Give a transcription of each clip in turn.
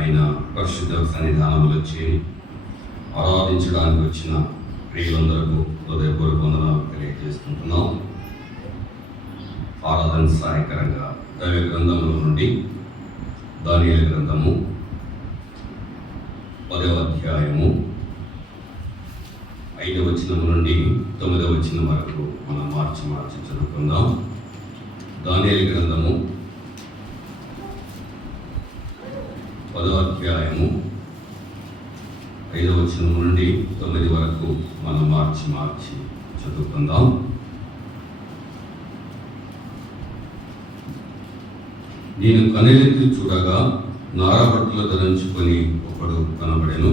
ఆయన పరిశుద్ధ సన్నిధానంలో చేరి ఆరాధించడానికి వచ్చిన ప్రియులందరూ హృదయపూర్వక వందనాలు తెలియజేసుకుంటున్నాం. ఆరాధన సహాయకరంగా దైవ గ్రంథంలో నుండి దానియేలు గ్రంథము 10వ అధ్యాయము 5వ వచనం నుండి 9వ వచనం వరకు మనం మార్చి చదువుకుందాం. దానియేలు గ్రంథము 10వ అధ్యాయము 5వ వచనం నుండి 9 వరకు మనం మార్చి చదువుకుందాం. నేను కనులెత్తి చూడగా నారబట్టలు ధరించుకొని ఒకడు కనబడెను.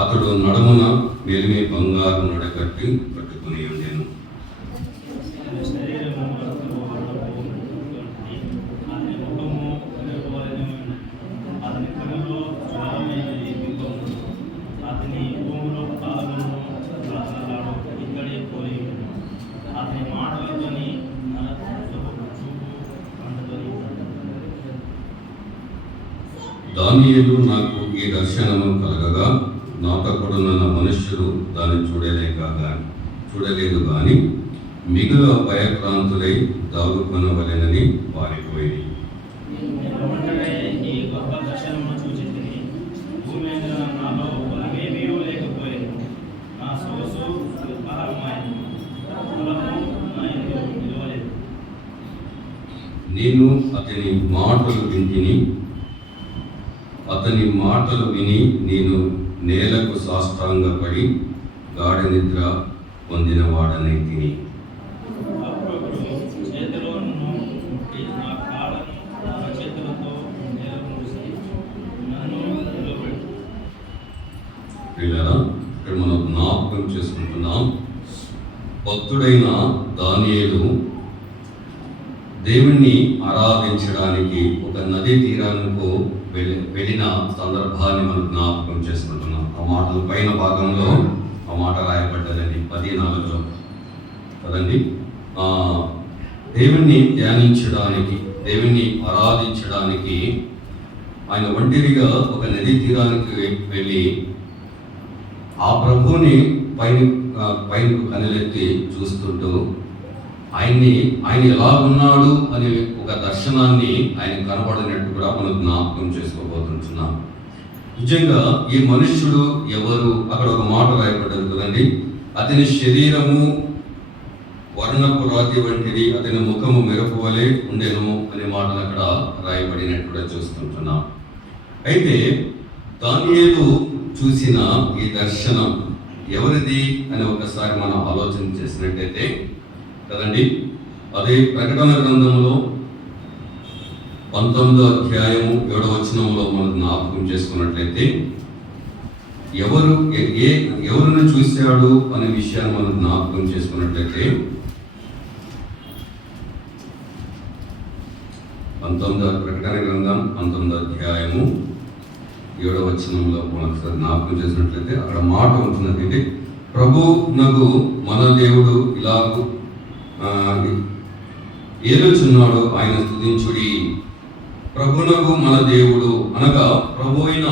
అతడు నడుమున మేలిమి బంగారు నడకట్టి పట్టుకుని ఉండెను. దానియేలు నాకు ఈ దర్శనము కలగగా నాతో కూడా ఉన్న మనుష్యులు దాన్ని చూడలేదు కానీ మిగుల భయక్రాంతులై దాగుకొనవలెనని పారిపోయి. నేను అతని మాటలు విని నేను నేలకు సాష్టాంగపడి గాఢ నిద్ర పొందిన వాడనై తిని. ఇక్కడ మనం జ్ఞాపకం చేసుకుంటున్నాం, భక్తుడైన దానియేలు దేవుణ్ణి ఆరాధించడానికి ఒక నదీ తీరానికి వెళ్ళిన సందర్భాన్ని మనం జ్ఞాపకం చేసుకుంటున్నాం. ఆ మాటల పైన భాగంలో ఆ మాట రాయబడ్డదండి 14లో కదండి. దేవుణ్ణి ధ్యానించడానికి, దేవుణ్ణి ఆరాధించడానికి ఆయన ఒంటరిగా ఒక నదీ తీరానికి వెళ్ళి ఆ ప్రభువుని పైన కనులెత్తి చూస్తుంటూ ఆయన ఎలా ఉన్నాడు అనే ఒక దర్శనాన్ని ఆయన కనబడినట్టు కూడా మనం జ్ఞాపకం చేసుకోబోతుంటున్నాం. నిజంగా ఈ మనుష్యుడు ఎవరు? అక్కడ ఒక మాట రాయబడ్డది కదండి, అతని శరీరము వర్ణపు రాతి వంటిది, అతని ముఖము మెరుపు వలె ఉండెను అనే మాటలు అక్కడ రాయబడినట్టు కూడా చూస్తుంటున్నాం. అయితే దానియేలు చూసిన ఈ దర్శనం ఎవరిది అని ఒకసారి మనం ఆలోచన చేసినట్టయితే కదండి, అదే ప్రకటన గ్రంథంలో 19వ అధ్యాయము 7వ వచనంలో మనం జ్ఞాపకం చేసుకున్నట్లయితే ఎవరిని చూశాడు అనే విషయాన్ని మనం జ్ఞాపకం చేసుకున్నట్లయితే 19వ ప్రకటన గ్రంథం 19వ అధ్యాయము 7వ వచనంలో మనం జ్ఞాపకం చేసినట్లయితే అక్కడ మాట ఉంటున్నది, ప్రభువునగు మన దేవుడు ఇలాగూ ఏలుచున్నాడు, ఆయన స్తుతించుడి. ప్రభువునగు మన దేవుడు అనగా ప్రభు అయిన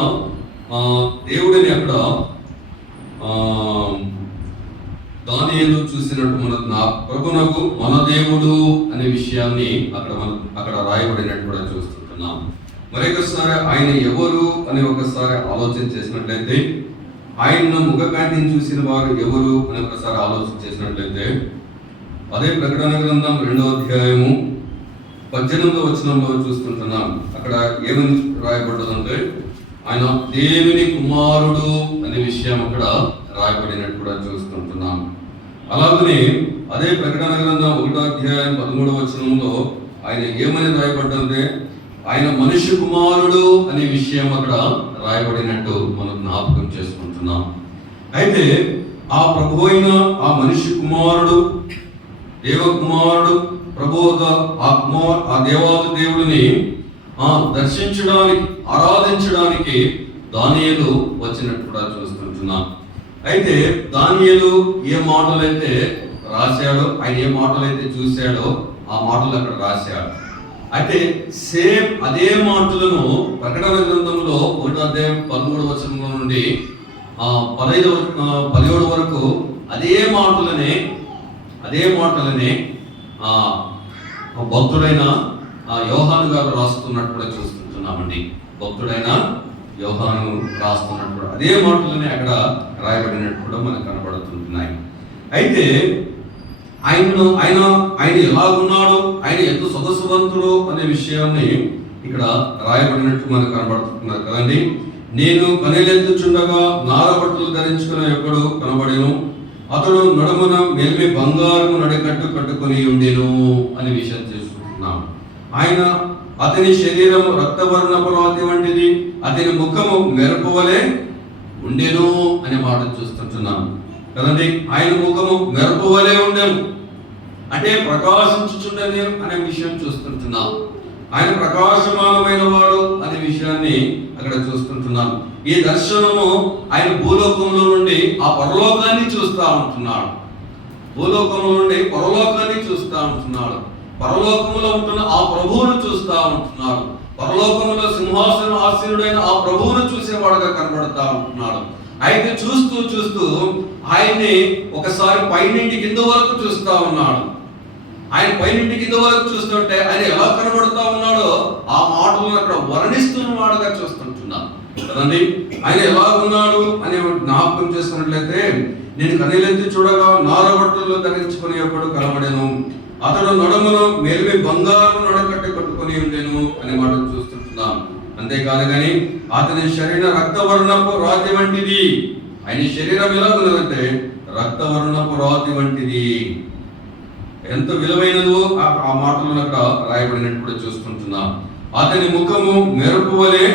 దేవుడిని అక్కడ దానియేలు చూసినట్టు ప్రభువునగు మన దేవుడు అనే విషయాన్ని అక్కడ రాయబడినట్టు కూడా చూస్తున్నాం. మరొకసారి ఆయన ఎవరు అని ఒకసారి ఆలోచన చేసినట్లయితే, ఆయన ముఖకాంతిని చూసిన వారు ఎవరు అని ఒకసారి ఆలోచన చేసినట్లయితే అదే ప్రకటన గ్రంథం 2వ అధ్యాయము 18వ వచనంలో చూస్తుంటున్నాం. అక్కడ ఏమని రాయబడ్డదంటే ఆయన దేవుని కుమారుడు అనే విషయం అక్కడ రాయబడినట్టు కూడా చూస్తుంటున్నాం. అలాగనే అదే ప్రకటన గ్రంథం 1వ అధ్యాయం 13వ వచనంలో ఆయన ఏమని రాయబడ్డంటే ఆయన మనుష్య కుమారుడు అనే విషయం అక్కడ రాయబడినట్టు మనం జ్ఞాపకం చేసుకుంటున్నాం. అయితే ఆ ప్రభు అయిన ఆ మనుష్య కుమారుడు, దేవకుమారుడు, ప్రభువుగా ఆ దేవాది దేవుడిని దర్శించడానికి, ఆరాధించడానికి దానియేలు వచ్చినట్టు కూడా చూస్తుంటున్నాం. అయితే దానియేలు ఏ మాటలైతే రాశాడో, ఆయన ఏ మాటలైతే చూశాడో ఆ మాటలు అక్కడ రాశాడు. అయితే సేమ్ అదే మాటలను ప్రకటన గ్రంథంలో 1వ అధ్యాయం 13వ వచనంలో నుండి 17 వరకు అదే మాటలనే భక్తుడైన యోహాను గారు రాస్తున్నట్టు కూడా చూస్తున్నామండి. భక్తుడైన యోహాను రాస్తున్నట్టు అదే మాటలనే అక్కడ రాయబడినట్టు కూడా మనకు కనబడుతుంటున్నాయి. అయితే ఆయన ఎలా ఉన్నాడు, ఆయన ఎంత సొగసువంతుడు అనే విషయాన్ని ఇక్కడ రాయబడినట్టు మనకు కనబడుతున్నారు కదండి. నేను కనులెత్తుచుండగా నారబట్టలు ధరించుకున్న ఒకడు కనబడెను, అతడు నడుమున మెల్మి బంగారము నడికట్టు కట్టుకొని ఉండెను అనే విషయం తెలుసుకుంటున్నాం. అతని శరీరము రక్తవర్ణపు రాతి వంటిది, అతని ముఖము మెరుపు వలె ఉండెను అనే మాట చూస్తుంటున్నాం కదండి. ఆయన ముఖము మెరుపు వలె ఉండెను అంటే ప్రకాశించుచుండని అనే విషయం చూస్తుంటున్నాం. ఆయన ప్రకాశమానమైన వాడు అనే విషయాన్ని అక్కడ చూస్తుంటున్నాం. ఈ దర్శనము ఆయన భూలోకంలో నుండి ఆ పరలోకాన్ని చూస్తూ ఉంటున్నాడు. భూలోకంలో నుండి పరలోకాన్ని చూస్తూ ఉంటున్నాడు. పరలోకంలో ఉంటున్న ఆ ప్రభువును చూస్తూ ఉంటున్నాడు. పరలోకంలో సింహాసన ఆసీనుడైన ఆ ప్రభువును చూసేవాడుగా కనబడతా ఉంటున్నాడు. అయితే చూస్తూ ఆయన్ని ఒకసారి పైనుండి కింద వరకు చూస్తూ ఉన్నాడు. ఆయన పైనుండి కింద వరకు చూస్తుంటే ఆయన ఎలా కనబడుతూ ఉన్నాడో ఆ మాటలను అక్కడ వర్ణిస్తున్న వాడుగా చూస్తుంటున్నాను కదండి. ఆయన ఎలా ఉన్నాడు అని జ్ఞాపకం చేసుకున్నట్లయితే, నేను కనులెత్తి చూడగా నారబట్టలు ధరించుకుని ఒకడు కనబడెను, అతడు నడుమున మెలిమి బంగారు నడకట్టు కట్టుకొని ఉండెను అనే మాట చూస్తుంటున్నాం. అంతేకాదు కానీ అతని శరీర రక్తవర్ణపు రాతి వంటిది. ఆయన శరీరం ఎలా ఉన్నదంటే రక్తవర్ణపు రాతి వంటిది. ఎంత విలువైనదో ఆ మాటలను అక్కడ రాయబడినట్టు కూడా చూస్తుంటున్నాం. అతని ముఖము మెరుపు వలె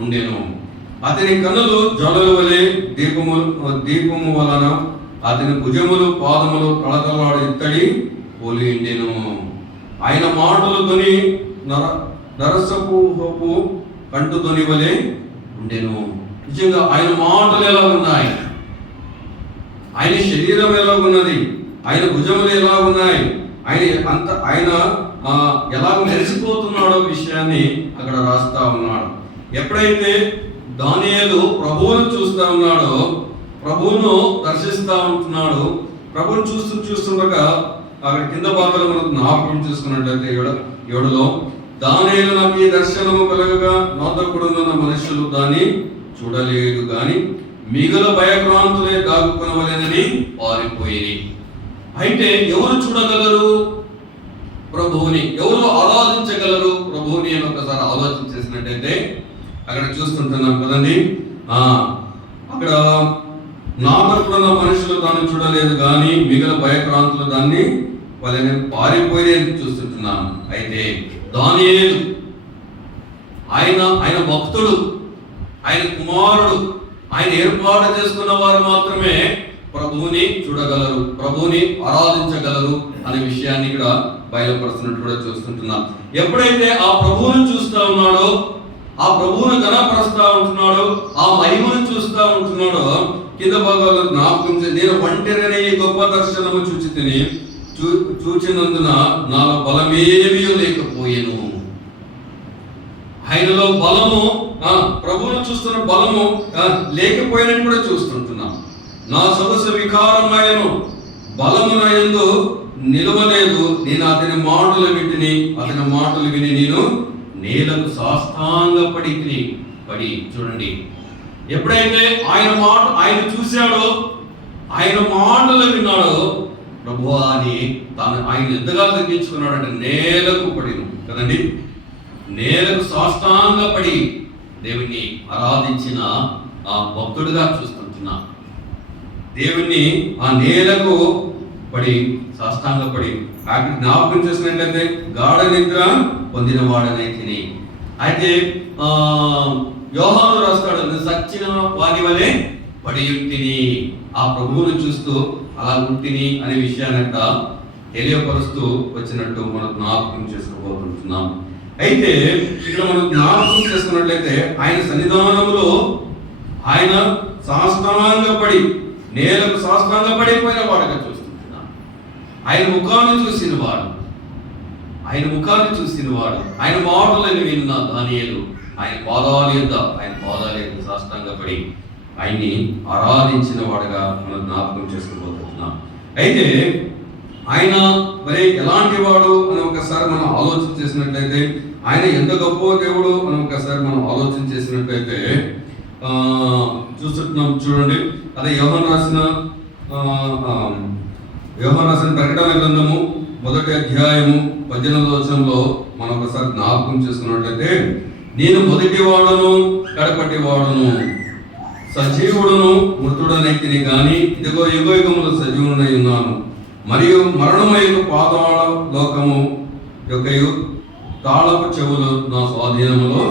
ఉండెను, అతని కన్నులు జ్వాలల వలె దీపము వలన అతని భుజములు పాదములు కళకళలాడు ఇత్తడి పోలి ఉండెను. ఆయన మాటలు ధ్వని నరసపు కంటు ధ్వని వలె ఉండెను. నిజంగా ఆయన మాటలు ఎలా ఉన్నాయి, ఆయన శరీరం ఎలా ఉన్నది, ఆయన భుజములు ఎలా ఉన్నాయి, ఆయన ఎలా మెరిసిపోతున్నాడో విషయాన్ని అక్కడ రాస్తా ఉన్నాడు. ఎప్పుడైతే దానియేలు ప్రభువును చూస్తా ఉన్నాడో, ప్రభువును దర్శిస్తా ఉంటున్నాడు, ప్రభువును చూస్తుండగా అక్కడ కింద భాగంలో మనకు జ్ఞాపకం చేసుకున్నట్లయితే 7లో దానియేలు నాకు ఈ దర్శనము కలగగా నాతో కూడా ఉన్న మనుషులు దాన్ని చూడలేదు గాని మిగుల భయభ్రాంతులే దాగుకొనవలెనని పారిపోయి. అయితే ఎవరు చూడగలరు ప్రభువుని, ఎవరు ఆరాధించగలరు ప్రభువుని అని ఒకసారి ఆలోచన చేసినట్టయితే అక్కడ చూస్తుంటున్నాం కదండి. అక్కడ నాగరుకున్న మనుషులు దాన్ని చూడలేదు కానీ మిగిలిన భయక్రాంతులు దాన్ని వాళ్ళని పారిపోయి చూస్తుంటున్నాం. అయితే దానియేలు ఆయన భక్తుడు, ఆయన కుమారుడు, ఆయన ఏర్పాటు చేసుకున్న వారు మాత్రమే ప్రభువుని చూడగలరు, ప్రభువుని ఆరాధించగలరు అనే విషయాన్ని ఇక్కడ బయలుపరుస్తున్నట్టు కూడా చూస్తుంటున్నాం. ఎప్పుడైతే ఆ ప్రభువును చూస్తూ ఉన్నాడో, ఆ ప్రభువును ఘనపరుస్తూ ఉంటున్నాడో, ఆ మహిమను చూస్తూ ఉంటున్నాడో, కింద భాగాలు జ్ఞాపకం నేను ఒంటరిని గొప్ప దర్శనము చూచినందున నాలో బలమేమీ లేకపోయేను. ఆయనలో బలము, ప్రభువును చూస్తున్న బలము లేకపోయినట్టు కూడా చూస్తుంటున్నాం. నా సొగసు వికారమాయను, బలము నా యందు నిలవలేదు. నేను అతని మాటలు విని నేను నేలకు సాష్టాంగపడి చూడండి. ఎప్పుడైతే ఆయన చూశాడో, ఆయన మాటలు విన్నాడో, ప్రభువా అని ఆయన ఎంతగా తగ్గించుకున్నాడంటే నేలకు పడిను కదండి. నేలకు సాష్టాంగపడి దేవుణ్ణి ఆరాధించిన ఆ భక్తుడిగా చూస్తుంటున్నా. దేవుణ్ణి ఆ నేలకు పడి సాష్టాంగపడి జ్ఞాపకం చేసినట్లయితే గాఢ నిద్ర పొందిన వాడనే తిని. అయితే యోహాను రాస్తాడు, సచ్చిన వారి వలె పడి ఉంటిని, ఆ ప్రభువును చూస్తూ అలా ఉంటిని అనే విషయాన్ని తెలియపరుస్తూ వచ్చినట్టు మనం జ్ఞాపకం చేసుకోబోతున్నాం. అయితే ఇక్కడ మనం జ్ఞాపకం చేసుకున్నట్లయితే ఆయన సన్నిధానంలో ఆయన సాష్టాంగపడి నేలకు సాష్టాంగపడిపోయిన వాడుగా చూస్తున్నాం. ఆయన ముఖాన్ని చూసిన వాడు, ఆయన ముఖాన్ని చూసిన వాడు, ఆయన మాటలను విన్న దానియేలు ఆయన పాదాల యొద్ద సాష్టాంగపడి ఆయన్ని ఆరాధించిన వాడుగా మనం జ్ఞాపకం చేసుకోబోతున్నాం. అయితే ఆయన మరి ఎలాంటి వాడు అని ఒకసారి మనం ఆలోచన చేసినట్లయితే, ఆయన ఎంత గొప్ప దేవుడు అని ఒకసారి మనం ఆలోచన చేసినట్లయితే చూస్తున్నాం. చూడండి, అదే యోహాను రాసిన ప్రకటన గ్రంథము 1వ అధ్యాయము 18వ వచనంలో మనం ఒకసారి జ్ఞాపకం చేసుకున్నట్లయితే, నేను మొదటి వాడును కడపటి వాడును, సజీవుడును మృతుడనైతిని గాని ఇదిగో యుగయుగములు సజీవుడనై ఉన్నాను, మరియు మరణమయ్య పాతాళ లోకము యొక్కయు తాళపు చెవులు నా స్వాధీనములో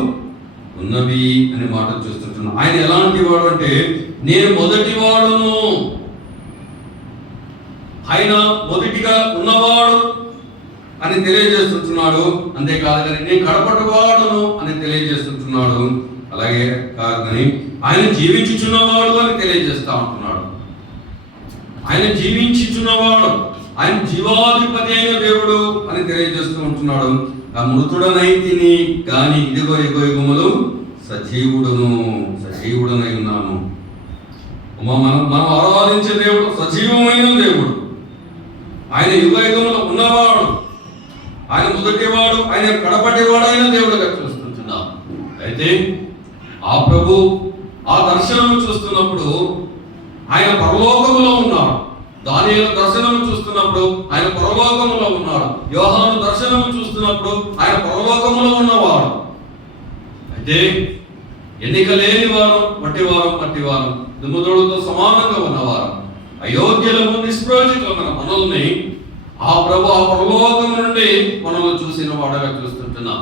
ఉన్నవి అనే మాట చూస్తుంటున్నాను. ఆయన ఎలాంటి వాడు అంటే, నేను మొదటి వాడును, ఆయన మొదటిగా ఉన్నవాడు అని తెలియజేస్తుంటున్నాడు. అంతేకాదు కానీ నేను కడపటి వాడును అని తెలియజేస్తుంటున్నాడు. అలాగే కాదు కానీ ఆయన జీవించుచున్నవాడు అని తెలియజేస్తా ఉంటున్నాడు. ఆయన జీవించుచున్నవాడు, ఆయన జీవాధిపతి అయిన దేవుడు అని తెలియజేస్తూ ఉంటున్నాడు. ఆ మృతుడనైతిని కానీ ఇదిగో యుగములు సజీవుడనై ఉన్నాను. మనం ఆరాధించే దేవుడు సజీవమైన దేవుడు, ఆయన యుగములో ఉన్నవాడు, ఆయన మొదటివాడు, ఆయన కడపటివాడు అయిన దేవుడుగా చూస్తుంటున్నాం. అయితే ఆ ప్రభు ఆ దర్శనం చూస్తున్నప్పుడు ఆయన పరలోకములో ఉన్నాడు. దానియేలు దర్శనం చూస్తున్నప్పుడు ఆయన పరలోకములో ఉన్నాడు. యోహాను దర్శనం చూస్తున్నప్పుడు ఆయన పరలోకములో ఉన్నవాడు. అయితే ఎన్నిక లేని వారు మట్టివారం దుమ్ముదోడుతో సమానంగా ఉన్నవారు, అయోగ్యులము నిష్ప్రయోజకమైన మనల్ని ఆ ప్రభు ఆ పరలోకము నుండి మనల్ని చూసిన వాడగా చూస్తుంటున్నాం.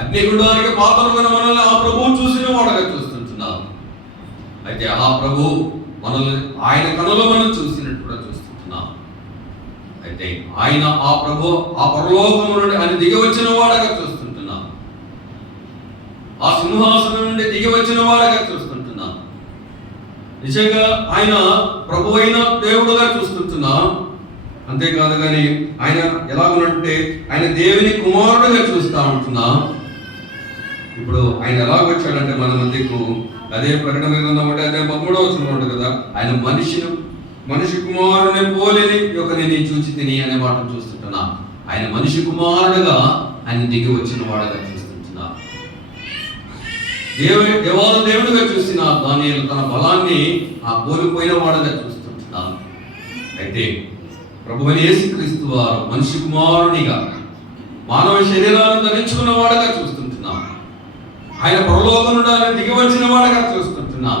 అగ్నిగుండానికి పాత్రమైన మనల్ని ఆ ప్రభువు చూసిన వాడగా చూస్తుంటున్నాం. అయితే ఆ ప్రభు మనల్ని ఆయన కనులో మనం చూసినట్టు కూడా చూస్తుంటున్నాం. అయితే ఆయన ఆ ప్రభు ఆ పరలోకము నుండి ఆయన దిగి వచ్చిన వాడగా చూస్తుంటున్నాం. ఆ సింహాసనం నుండి దిగి వచ్చిన వాడగా చూస్తుంటున్నాం. నిజంగా ఆయన ప్రభు అయిన దేవుడుగా చూస్తుంటున్నాం. అంతేకాదు కానీ ఆయన ఎలా ఉన్నట్టే ఆయన దేవుని కుమారుడుగా చూస్తూ ఉంటున్నాం. ఇప్పుడు ఆయన ఎలా వచ్చాడంటే మన మధ్యకు, అదే ప్రకటన గ్రంథం అదే 13వ వచనం ఉంటుంది కదా, ఆయన మనిషి కుమారుని పోలిని యొక్క నేను చూచి తిని అనే మాట చూస్తుంటున్నా. ఆయన మనిషి కుమారుడుగా ఆయన దిగి వచ్చిన వాడుగా చూస్తుంటున్నా. దేవుడుగా చూసిన దానియేలు తన బలాన్ని ఆ కోల్పోయిన వాడుగా చూస్తుంటున్నాను. అయితే ప్రభువైన యేసుక్రీస్తు వారు మనిషి కుమారునిగా మానవ శరీరాన్ని ధరించుకున్న వాడుగా చూస్తుంటున్నాం. ఆయన పరలోకం నుండి ఆయన దిగి వచ్చిన వాడుగా చూస్తుంటున్నాం.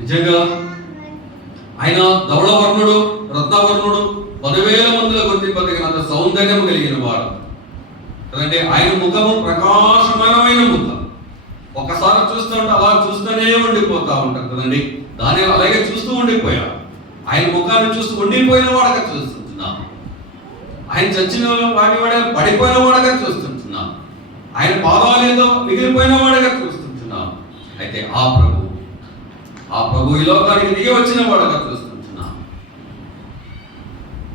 నిజంగా ఆయన ధవళవర్ణుడు, రత్నవర్ణుడు, 10,000 మందిలో గుర్తింపదగినంత సౌందర్యం కలిగిన వాడు కదంటే. ఆయన ముఖము ప్రకాశమానమైన ముఖం. ఒక్కసారి చూస్తుంటే అలా చూస్తూనే ఉండిపోతా ఉంటారు కదండి. దాన్ని అలాగే చూస్తూ ఉండిపోయాడు. ఆయన ముఖాన్ని చూస్తూ ఉండిపోయిన వాడుగా చూస్తుంటున్నాం. ఆయన చచ్చిన వాడే పడిపోయిన వాడుగా చూస్తుంటున్నాం. ఆయన పాదాలేదో మిగిలిపోయిన వాడుగా చూస్తుంటున్నాం. అయితే ఆ ప్రభు ఈ లోకానికి దిగి వచ్చిన వాడుగా చూస్తుంటున్నాం.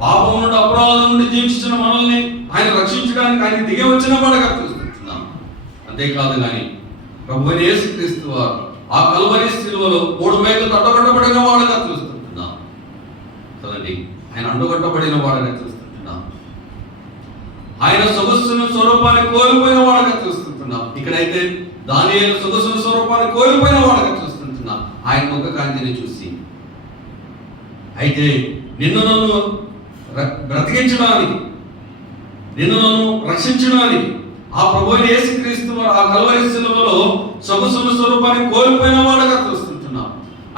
పాపం నుండి అపరాధం నుండి జీవించిన మనల్ని ఆయన రక్షించడానికి ఆయన దిగి వచ్చిన వాడుగా చూస్తుంటున్నాం. అంతేకాదు కానీ ప్రభువైన యేసుక్రీస్తు వారు ఆ కల్వరి శిలువలో 3 మేకలు అడ్డగొట్టబడిన వాడుగా చూస్తుంటున్నాం కదండి. ఆయన అడ్డుగొట్టబడిన వాడుగా చూస్తుంటున్నాం. ఆయన సొగసును స్వరూపాన్ని కోల్పోయిన వాడుగా చూస్తుంటున్నాం. ఇక్కడైతే దానియేలు సొగసును స్వరూపాన్ని కోల్పోయిన వాడుగా చూస్తుంటున్నాం ఆయన ముఖ కాంతిని చూసి. అయితే నిన్ను నన్ను బ్రతికించడానికి, నిన్ను నన్ను రక్షించడానికి ఆ ప్రభువైన యేసుక్రీస్తు ఆ కల్వరి శిలువలో సొగసును స్వరూపాన్ని కోల్పోయిన వాడుగా చూస్తుంటున్నాం.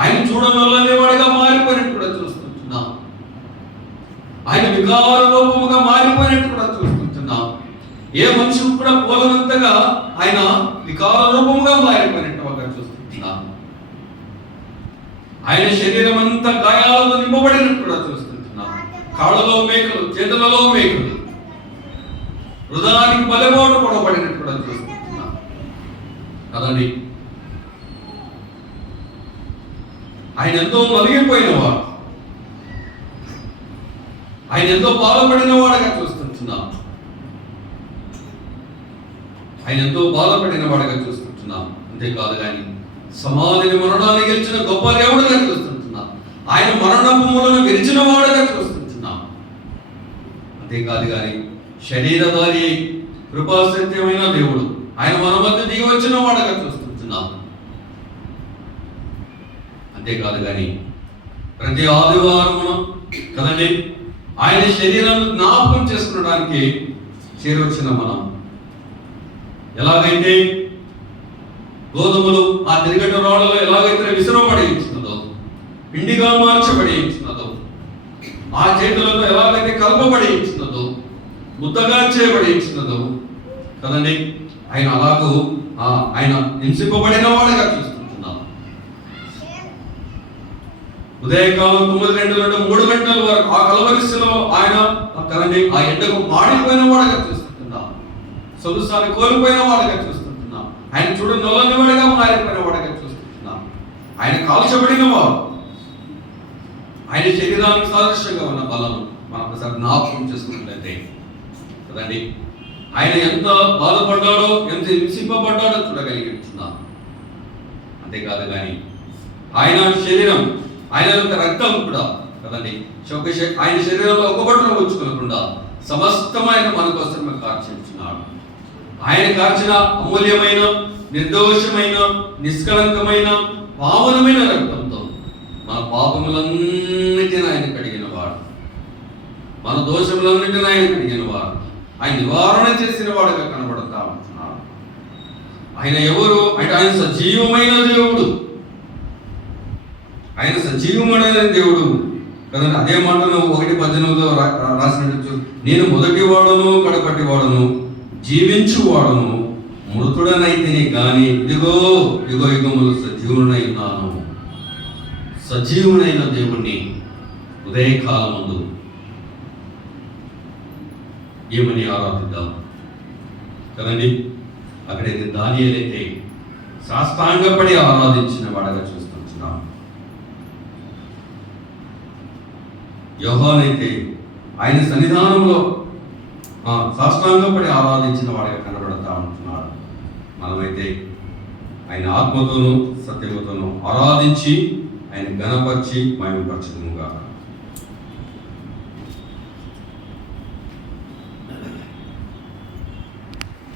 ఆయన చూడనొల్లని వాడిగా మారిపోయినట్టు కూడా చూస్తుంటున్నాం. ఆయన వికార రూపముగా మారిపోయినట్టు కూడా చూస్తుంటున్నాం. ఏ మనిషికి కూడా పోలనంతగా ఆయన వికార రూపముగా మారిపోయినట్టుగా చూస్తుంటున్నాం. ఆయన శరీరం అంతా గాయాలతో నింపబడినట్టు కూడా చూస్తుంటున్నాం. కాళ్ళలో మేకలు, చేతులలో మేకలు, హృదయానికి బలబోటు పొడబడినట్టు కూడా చూస్తున్నాం కదండి. ఆయన ఎంతో నలిగిపోయిన వాడు, ఆయన ఎంతో బాధపడిన వాడుగా చూస్తున్నాం. చూస్తుంటున్నాం. ఆయన ఎంతో బాధపడిన వాడిగా చూస్తుంటున్నాం. అంతేకాదు కానీ సమాధిని మరణాన్ని గెలిచిన గొప్ప దేవుడుగా చూస్తుంటున్నాం. ఆయన మరణపు మూలను విరిచిన వాడుగా చూస్తుంటున్నాం. అంతేకాదు కానీ శరీరధారి కృపాసత్యమైన దేవుడు ఆయన మన మధ్య దిగి వచ్చిన వాడుగా చూస్తుంటున్నాం. అంతేకాదు కానీ ప్రతి ఆదివారమున కదండి ఆయన శరీరాన్ని జ్ఞాపకం చేసుకోవడానికి చేరొచ్చిన మనం ఎలాగైతే గోధుమలు ఆ తిరగట రాళ్ళలో ఎలాగైతే విసిరబడించినదో, పిండిగా మార్చబడించినదో, ఆ చేతులతో ఎలాగైతే కలపబడించినదో, ముద్దగా చేయబడించినదో కదండి ఆయన అలాగూ ఆయన హింసింపబడిన వాడుగా చూస్తుంటున్నాం. ఉదయకాలం 9 గంటల నుండి 3 గంటల వరకు ఆ కలవరిశలో ఆయన కదండి ఆ ఎండకు మాడిపోయిన వాడుగా చూస్తుంటున్నాం. సొలుసాన్ని కోల్పోయిన వాడుగా చూస్తుంటున్నాం. ఆయన చూడ నొల్లని వాడిగా మారిపోయిన వాడుగా చూస్తుంటున్నాం. ఆయన కాల్చబడిన వాడు, ఆయన శరీరానికి సాదృశ్యంగా ఉన్న బలను మనం ఒకసారి జ్ఞాపకం చేసుకున్నట్లయితే కదండి ఆయన ఎంత బాధపడ్డాడో, ఎంత హింసింపబడ్డాడో చూడగలిగిస్తున్నాం. అంతేకాదు కానీ ఆయన శరీరం, ఆయన యొక్క రక్తం కూడా కదండి ఆయన శరీరంలో ఒక బట్టను ఉంచుకోకుండా సమస్తమైన మన కోసం కార్చించున్నాడు. ఆయన కార్చిన అమూల్యమైన, నిర్దోషమైన, నిష్కళంకమైన, పావనమైన రక్తంతో మన పాపములన్నిటిని ఆయన కడిగిన వాడు, మన దోషములన్నిటిని ఆయన కడిగిన వాడు, ఆయన నివారణ చేసిన వాడుగా కనబడతా ఉంటున్నాడు. ఆయన ఎవరు అంటే ఆయన సజీవమైన దేవుడు, ఆయన సజీవమైన దేవుడు కదండి. అదే మాటను 1:18 రాసినట్టు, నేను మొదటి వాడను కడపటి వాడను జీవించువాడను మృతుడనైతిని గాని ఇదిగో యుగ యుగములు సజీవునై ఉన్నాను. సజీవునైన దేవుణ్ణి ఉదయకాలమందు ఏమని ఆరాధిద్దాం కదండి. అక్కడైతే దానియేలైతే సాష్టాంగపడి ఆరాధించిన వాడగా చూస్తున్నాం. యోహానైతే ఆయన సన్నిధానంలో సాష్టాంగపడి ఆరాధించిన వాడిగా కనబడతా ఉంటున్నాడు. మనమైతే ఆయన ఆత్మతోనూ సత్యముతోనూ ఆరాధించి ఆయన ఘనపరిచి మహిమపరచుదుముగాక.